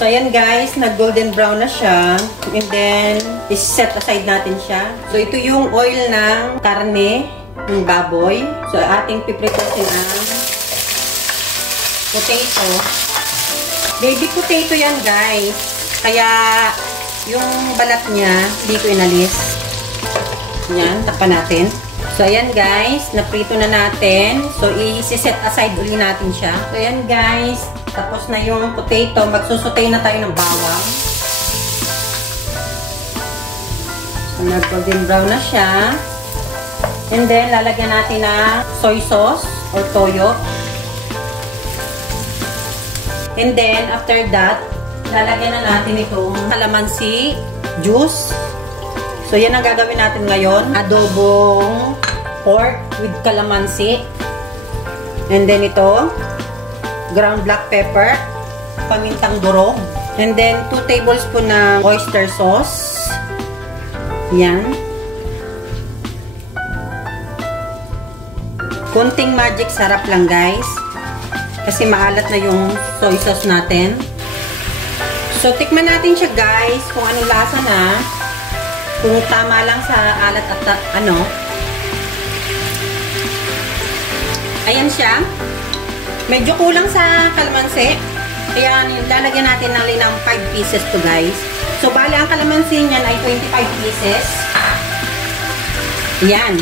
So, ayan guys, nag-golden brown na siya. And then, is-set aside natin siya. So, ito yung oil ng karne, ng baboy. So, ating pipritosin ang potato. Baby potato yan guys. Kaya, yung balat niya, hindi ko inalis. Yan, takpan natin. So, ayan guys, naprito na natin. So, i-set aside uli natin siya. So, ayan guys, tapos na yung potato. Magsusutay na tayo ng bawang. So, nag-golden brown na siya. And then, lalagyan natin ng soy sauce or toyo. And then, after that, lalagyan na natin itong calamansi juice. So, yan ang gagawin natin ngayon. Adobong pork with calamansi. And then, ito, ground black pepper, pamintang durog. And then, 2 tablespoon ng oyster sauce. Yan. Konting magic sarap lang, guys. Kasi maalat na yung soy sauce natin. So, tikman natin siya, guys, kung anong lasa na. Kung tama lang sa alat at ano. Ayan siya. Medyo kulang sa kalamansi. Kaya lalagyan natin ng 5 pieces to guys. So, bali ang kalamansi niyan ay 25 pieces. Yan.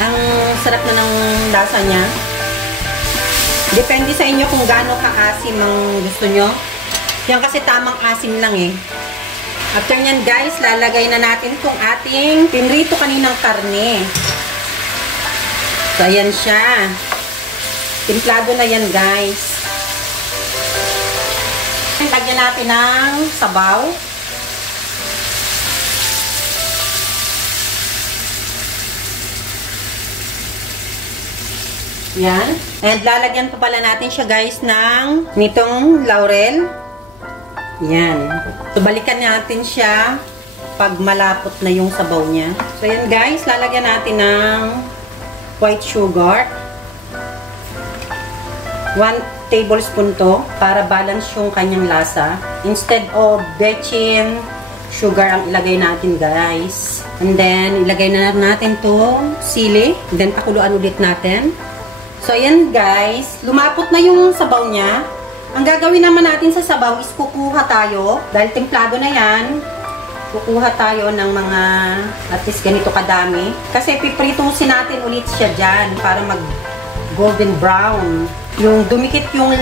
Ang sarap na ng lasa niya. Depende sa inyo kung gaano ka-asim ang gusto nyo. Yan kasi tamang asim lang eh. After nyan guys, lalagay na natin itong ating pinrito kaninang karne. So, ayan siya. Timplado na yan, guys. Lagyan natin ng sabaw. Yan. And lalagyan pa pala natin siya, guys, ng nitong laurel. Yan. So, balikan natin siya pag malapot na yung sabaw niya. So, yan, guys. Lalagyan natin ng white sugar. 1 tablespoon to para balance yung kanyang lasa. Instead of bechin, sugar ang ilagay natin, guys. And then, ilagay na natin to sili. And then, pakuluan ulit natin. So, ayan, guys. Lumapot na yung sabaw niya. Ang gagawin naman natin sa sabaw is kukuha tayo. Dahil templado na yan, kukuha tayo ng mga at least ganito kadami. Kasi pipritusin natin ulit siya dyan para mag golden brown. Yung dumikit yung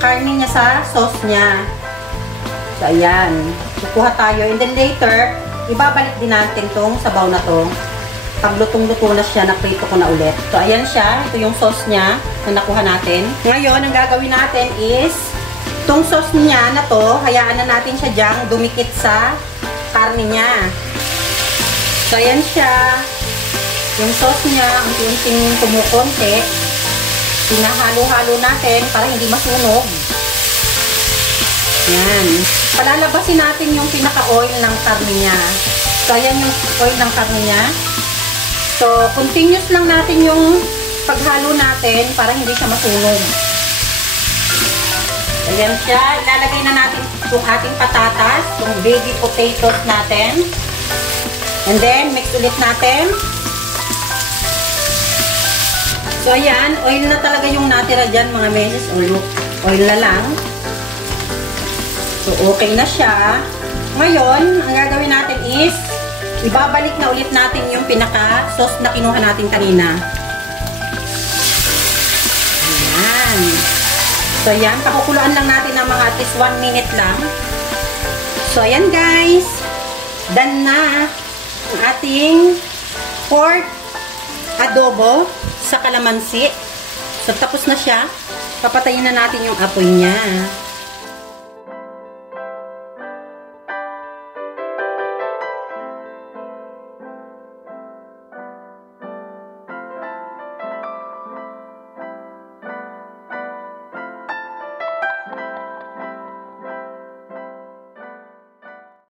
karne niya sa sauce niya. So, ayan. Kukuha tayo. And then later, ibabalik din natin tong sabaw na to. Pag lutong-luto na siya, naprito ko na ulit. So, ayan siya. Ito yung sauce niya na nakuha natin. Ngayon, ang gagawin natin is itong sauce niya na to, hayaan na natin siya dyang dumikit sa karne niya. So, ayan siya. Yung sauce niya, unti-unting kumukonti. Pinahalo-halo natin para hindi masunog. Yan. Palalabasin natin yung pinaka-oil ng karne niya. So, ayan yung oil ng karne niya. So, continuous lang natin yung paghalo natin para hindi siya masunog. Ayan siya. Ilalagay na natin yung ating patatas, yung baby potatoes natin. And then, mix ulit natin. So, ayan, oil na talaga yung natira dyan, mga meses. Oil na lang. So, okay na siya. Ngayon, ang gagawin natin is, ibabalik na ulit natin yung pinaka-sauce na kinuha natin kanina. Ayan. So, ayan, pakukuluan lang natin ng mga at least 1 minute lang. So, ayan guys. Done na ang ating pork adobo sa kalamansi. So, tapos na siya. Papatayin na natin yung apoy niya.